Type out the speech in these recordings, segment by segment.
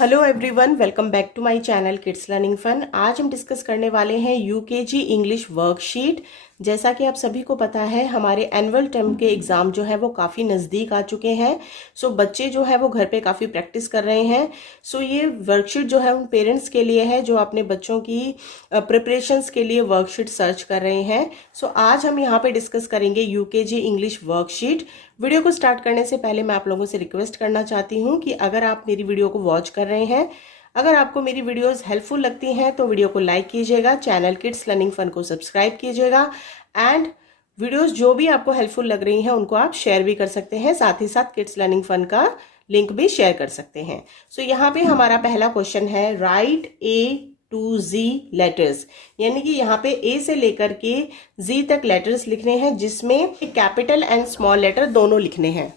Hello everyone, welcome back to my channel kids learning fun. आज हम discuss करने वाले हैं यूकेजी इंग्लिश वर्कशीट। जैसा कि आप सभी को पता है, हमारे एनुअल टर्म के एग्ज़ाम जो है वो काफ़ी नज़दीक आ चुके हैं। सो बच्चे जो है वो घर पे काफ़ी प्रैक्टिस कर रहे हैं। सो ये वर्कशीट जो है उन पेरेंट्स के लिए है जो अपने बच्चों की प्रिपरेशंस के लिए वर्कशीट सर्च कर रहे हैं। सो आज हम यहाँ पे डिस्कस करेंगे यूकेजी इंग्लिश वर्कशीट। वीडियो को स्टार्ट करने से पहले मैं आप लोगों से रिक्वेस्ट करना चाहती हूँ कि अगर आप मेरी वीडियो को वॉच कर रहे हैं, अगर आपको मेरी वीडियोस हेल्पफुल लगती हैं तो वीडियो को लाइक कीजिएगा, चैनल किड्स लर्निंग फन को सब्सक्राइब कीजिएगा एंड वीडियोस जो भी आपको हेल्पफुल लग रही हैं उनको आप शेयर भी कर सकते हैं। साथ ही साथ किड्स लर्निंग फन का लिंक भी शेयर कर सकते हैं। सो यहाँ पे हमारा पहला क्वेश्चन है, write A to G letters, यानी कि यहाँ पे ए से लेकर के जी तक लेटर्स लिखने हैं जिसमें कैपिटल एंड स्मॉल लेटर दोनों लिखने हैं।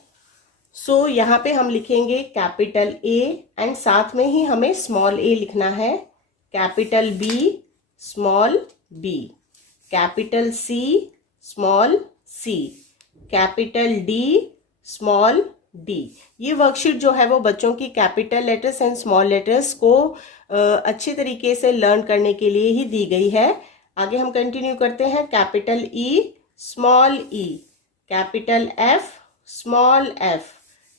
सो यहाँ पे हम लिखेंगे कैपिटल ए एंड साथ में ही हमें स्मॉल ए लिखना है, capital B small B, capital C small C, capital D small D. ये वर्कशीट जो है वो बच्चों की capital letters and small letters को अच्छे तरीके से लर्न करने के लिए ही दी गई है। आगे हम कंटिन्यू करते हैं, capital E small E, capital F small F,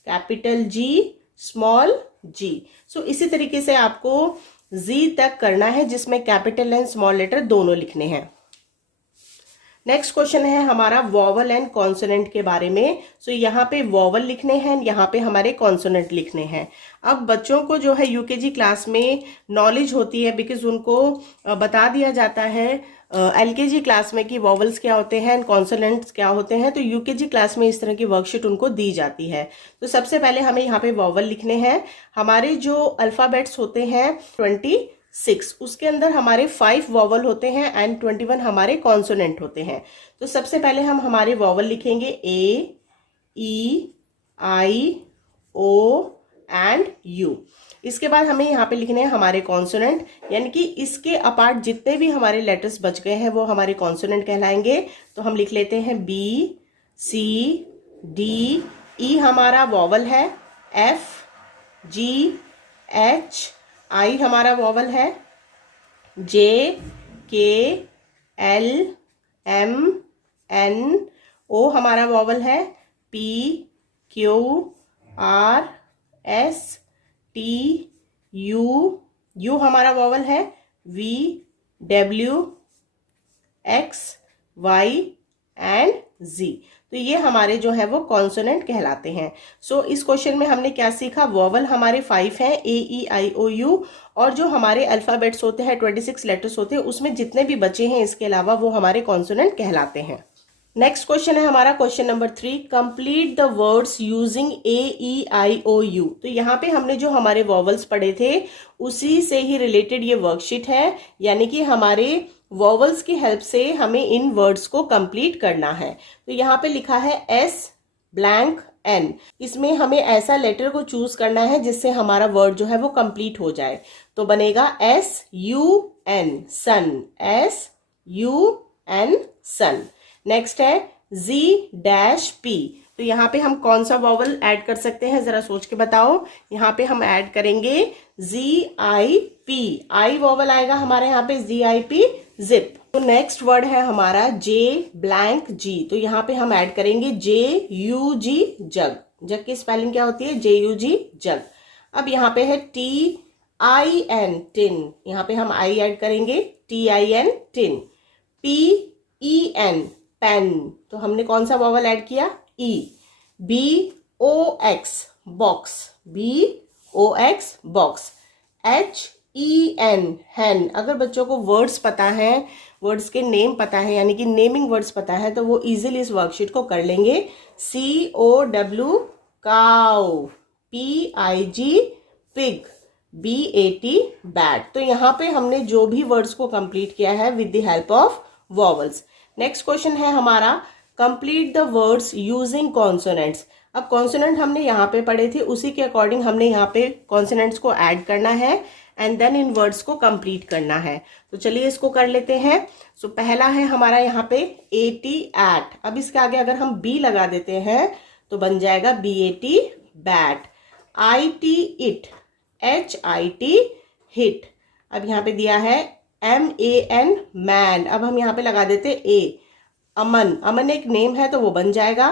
capital G small G. So इसी तरीके से आपको जी तक करना है जिसमें कैपिटल एंड स्मॉल लेटर दोनों लिखने हैं। नेक्स्ट क्वेश्चन है हमारा वॉवल एंड कॉन्सोनेंट के बारे में। सो यहाँ पे वॉवल लिखने हैं, यहाँ पे हमारे कॉन्सोनेंट लिखने हैं। अब बच्चों को जो है यूकेजी क्लास में नॉलेज होती है बिकॉज उनको बता दिया जाता है एलकेजी क्लास में कि वॉवल्स क्या होते हैं एंड कॉन्सोनेंट्स क्या होते हैं। तो यूकेजी क्लास में इस तरह की वर्कशीट उनको दी जाती है। तो सबसे पहले हमें यहाँ पे वॉवल लिखने हैं। हमारे जो अल्फाबेट्स होते हैं 26, उसके अंदर हमारे 5 वॉवल होते हैं एंड 21 हमारे कॉन्सोनेंट होते हैं। तो सबसे पहले हम हमारे वॉवल लिखेंगे ए, E, I, O and you. इसके बाद हमें यहाँ पे लिखने हैं हमारे कॉन्सोनेंट, यानी कि इसके अपार्ट जितने भी हमारे लेटर्स बच गए हैं वो हमारे कॉन्सोनेंट कहलाएंगे। तो हम लिख लेते हैं बी, सी, डी, ई हमारा वॉवल है, एफ, जी, एच, आई हमारा वॉवल है, जे, के, एल, एम, एन, ओ हमारा वॉवल है, P, Q, R, S, T, U, U हमारा वॉवल है, V, W, X, Y and Z. तो ये हमारे जो है वो कॉन्सोनेंट कहलाते हैं। सो इस क्वेश्चन में हमने क्या सीखा, वॉवल हमारे 5 हैं, ए, ई, आई, ओ, यू, और जो हमारे अल्फाबेट्स होते हैं 26 लेटर्स होते हैं उसमें जितने भी बचे हैं इसके अलावा वो हमारे कॉन्सोनेंट कहलाते हैं। नेक्स्ट क्वेश्चन है हमारा question number 3, complete the words using A, E, I, O, U. तो यहाँ पे हमने जो हमारे वॉवल्स पढ़े थे उसी से ही रिलेटेड ये वर्कशीट है, यानी कि हमारे वॉवल्स की हेल्प से हमें इन वर्ड्स को कंप्लीट करना है। तो यहाँ पे लिखा है एस ब्लैंक एन, इसमें हमें ऐसा लेटर को चूज करना है जिससे हमारा वर्ड जो है वो कंप्लीट हो जाए। तो बनेगा एस यू एन सन, एस यू एन सन। नेक्स्ट है जी डैश पी। तो यहाँ पे हम कौन सा वॉवल ऐड कर सकते हैं, जरा सोच के बताओ। यहाँ पे हम ऐड करेंगे जी आई पी, आई वॉवल आएगा हमारे यहाँ पे, जी आई पी जिप। तो नेक्स्ट वर्ड है हमारा जे ब्लैंक जी। तो यहाँ पे हम ऐड करेंगे जे यू जी जग। जग की स्पेलिंग क्या होती है, जे यू जी जग। अब यहाँ पे है टी आई एन टिन, यहाँ पे हम आई ऐड करेंगे, T I N tin. P E N pen, तो हमने कौन सा वॉवल ऐड किया, E. B O X box, B O X box. H E N hen, अगर बच्चों को वर्ड्स पता है, वर्ड्स के नेम पता है, यानी कि नेमिंग वर्ड्स पता है, तो वो इजीली इस वर्कशीट को कर लेंगे। C O W cow, P I G pig, B A T bat. तो यहाँ पे हमने जो भी वर्ड्स को कंप्लीट किया है with the help of vowels. Next question है हमारा, complete the words using consonants. अब कॉन्सोनेंट हमने यहाँ पे पढ़े थे, उसी के अकॉर्डिंग हमने यहाँ पे कॉन्सोनेंट्स को ऐड करना है एंड देन इन वर्ड्स को कंप्लीट करना है। तो चलिए इसको कर लेते हैं। सो पहला है हमारा यहाँ पे 80 एट। अब इसके आगे अगर हम बी लगा देते हैं तो बन जाएगा BAT bat. IT it, HIT hit. अब यहाँ पे दिया है MAN मैन, अब हम यहाँ पे लगा देते A। अमन, अमन एक नेम है तो वो बन जाएगा।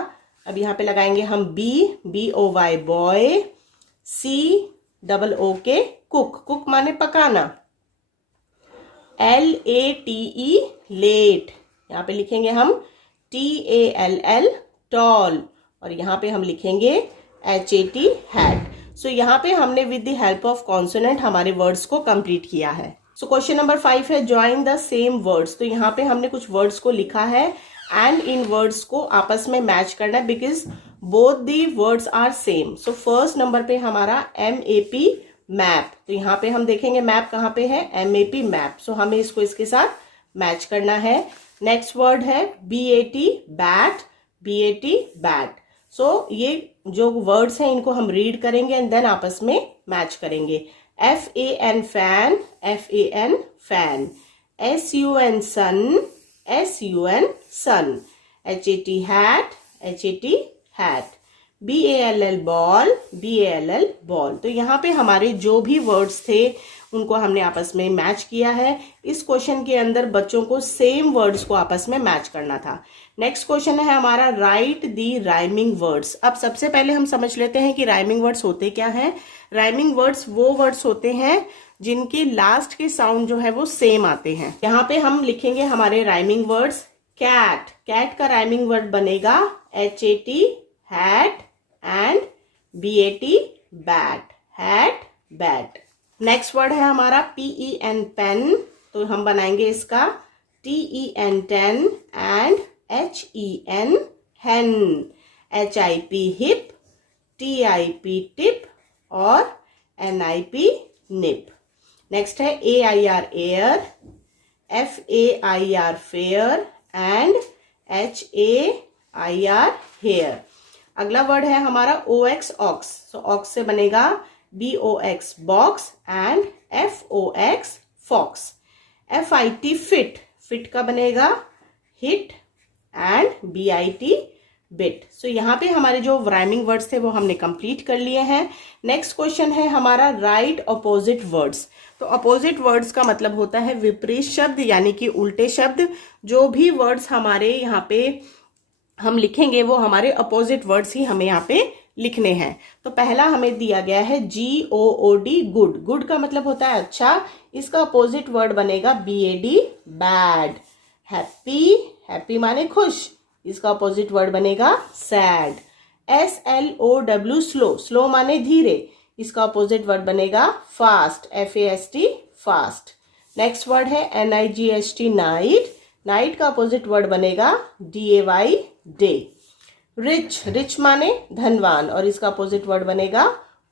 अब यहाँ पे लगाएंगे हम BOY boy, COOK cook, cook माने पकाना। LATE लेट, यहाँ पे लिखेंगे हम TALL टॉल, और यहाँ पे हम लिखेंगे HAT हैट। सो यहाँ पे हमने with the help of consonant हमारे वर्ड्स को कंप्लीट किया है। सो क्वेश्चन नंबर 5 है ज्वाइन द सेम वर्ड्स। तो यहाँ पे हमने कुछ वर्ड्स को लिखा है एंड इन वर्ड्स को आपस में मैच करना है because both the words are same. So first number पे हमारा MAP मैप। तो यहाँ पे हम देखेंगे मैप कहाँ पे है, MAP मैप। सो हमें इसको इसके साथ मैच करना है। नेक्स्ट वर्ड है BAT बैट, BAT बैट। सो ये जो वर्ड्स हैं इनको हम रीड करेंगे एंड देन आपस में मैच करेंगे। FAN fan, FAN fan. SUN सन, SUN सन। HAT hat, HAT hat. BALL ball, BALL ball. तो यहाँ पे हमारे जो भी वर्ड्स थे उनको हमने आपस में मैच किया है। इस क्वेश्चन के अंदर बच्चों को सेम वर्ड्स को आपस में मैच करना था। नेक्स्ट क्वेश्चन है हमारा राइट दी राइमिंग वर्ड्स। अब सबसे पहले हम समझ लेते हैं कि राइमिंग वर्ड्स होते क्या हैं। राइमिंग वर्ड्स वो वर्ड्स होते हैं जिनके लास्ट के साउंड जो है वो सेम आते हैं। यहाँ पे हम लिखेंगे हमारे राइमिंग वर्ड्स। कैट, कैट का राइमिंग वर्ड बनेगा HAT hat and BAT bat, hat bat. Next word है हमारा PEN पेन। तो हम बनाएंगे इसका TEN ten and HEN hen. HIP hip, TIP tip और NIP निप। नेक्स्ट है AIR air, FAIR fair and HAIR hair. अगला वर्ड है हमारा OX ऑक्स। सो ऑक्स से बनेगा BOX box and FOX fox. FIT fit, fit का बनेगा hit and BIT bit. So यहाँ पे हमारे जो राइमिंग वर्ड्स थे वो हमने कंप्लीट कर लिए हैं। नेक्स्ट क्वेश्चन है हमारा राइट अपोजिट वर्ड्स। तो अपोजिट वर्ड्स का मतलब होता है विपरीत शब्द यानी कि उल्टे शब्द। जो भी वर्ड्स हमारे यहाँ पे हम लिखेंगे वो हमारे अपोजिट वर्ड्स ही हमें यहाँ पे लिखने हैं। तो पहला हमें दिया गया है GOOD गुड, गुड का मतलब होता है अच्छा। इसका अपोजिट वर्ड बनेगा BAD बैड। हैप्पी, हैप्पी माने खुश, इसका अपोजिट वर्ड बनेगा सैड। SLOW स्लो, स्लो माने धीरे, इसका अपोजिट वर्ड बनेगा fast, FAST fast. Next word है NIGHT नाइट, नाइट का अपोजिट वर्ड बनेगा DAY डे। रिच, रिच माने धनवान और इसका अपोजिट वर्ड बनेगा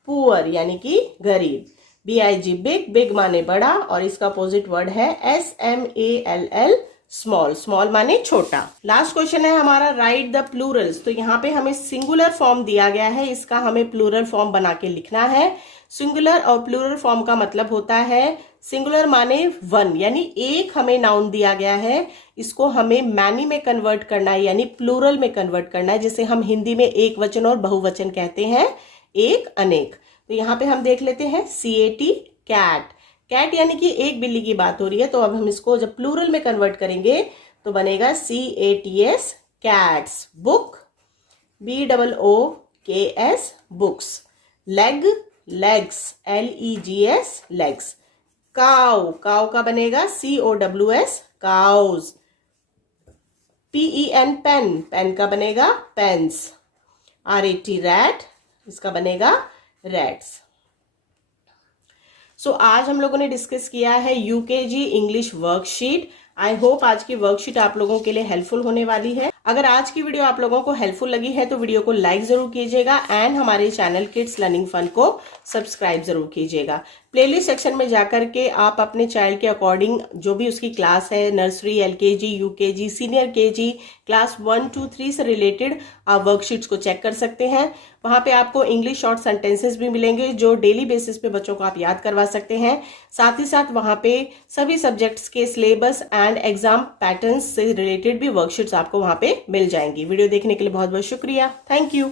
पुअर यानी कि गरीब। BIG बिग, बिग माने बड़ा और इसका अपोजिट वर्ड है SMALL स्मॉल, स्मॉल माने छोटा। लास्ट क्वेश्चन है हमारा राइट द प्लूरल्स। तो यहाँ पे हमें सिंगुलर फॉर्म दिया गया है, इसका हमें प्लूरल फॉर्म बना के लिखना है। सिंगुलर और प्लूरल फॉर्म का मतलब होता है सिंगुलर माने वन यानी एक हमें नाउन दिया गया है, इसको हमें मैनी में कन्वर्ट करना है यानी प्लूरल में कन्वर्ट करना है, जिसे हम हिंदी में एक वचन और बहुवचन कहते हैं, एक अनेक। तो यहाँ पे हम देख लेते हैं CAT कैट, कैट यानी कि एक बिल्ली की बात हो रही है। तो अब हम इसको जब प्लूरल में कन्वर्ट करेंगे तो बनेगा CATS cats. Book, BOOKS books. Leg, legs, LEGS legs. Cow, cow का बनेगा COWS cows. PEN pen, pen का बनेगा पेन्स। RAT रैट, इसका बनेगा रैट्स। सो आज हम लोगों ने डिस्कस किया है UKG English worksheet. I hope आज की वर्कशीट आप लोगों के लिए हेल्पफुल होने वाली है। अगर आज की वीडियो आप लोगों को हेल्पफुल लगी है तो वीडियो को लाइक जरूर कीजिएगा एंड हमारे चैनल किड्स लर्निंग फन को सब्सक्राइब जरूर कीजिएगा। प्लेलिस्ट सेक्शन में जाकर के आप अपने चाइल्ड के अकॉर्डिंग जो भी उसकी क्लास है, nursery, LKG, UKG, senior KG, class 1, 2, 3 से रिलेटेड आप वर्कशीट्स को चेक कर सकते हैं। वहां पे आपको इंग्लिश शॉर्ट सेंटेंसेस भी मिलेंगे जो डेली बेसिस पे बच्चों को आप याद करवा सकते हैं। साथ ही साथ वहां पे सभी सब्जेक्ट्स के सिलेबस एंड एग्जाम पैटर्न्स से रिलेटेड भी वर्कशीट्स आपको वहां पे मिल जाएंगी। वीडियो देखने के लिए बहुत बहुत शुक्रिया। Thank you.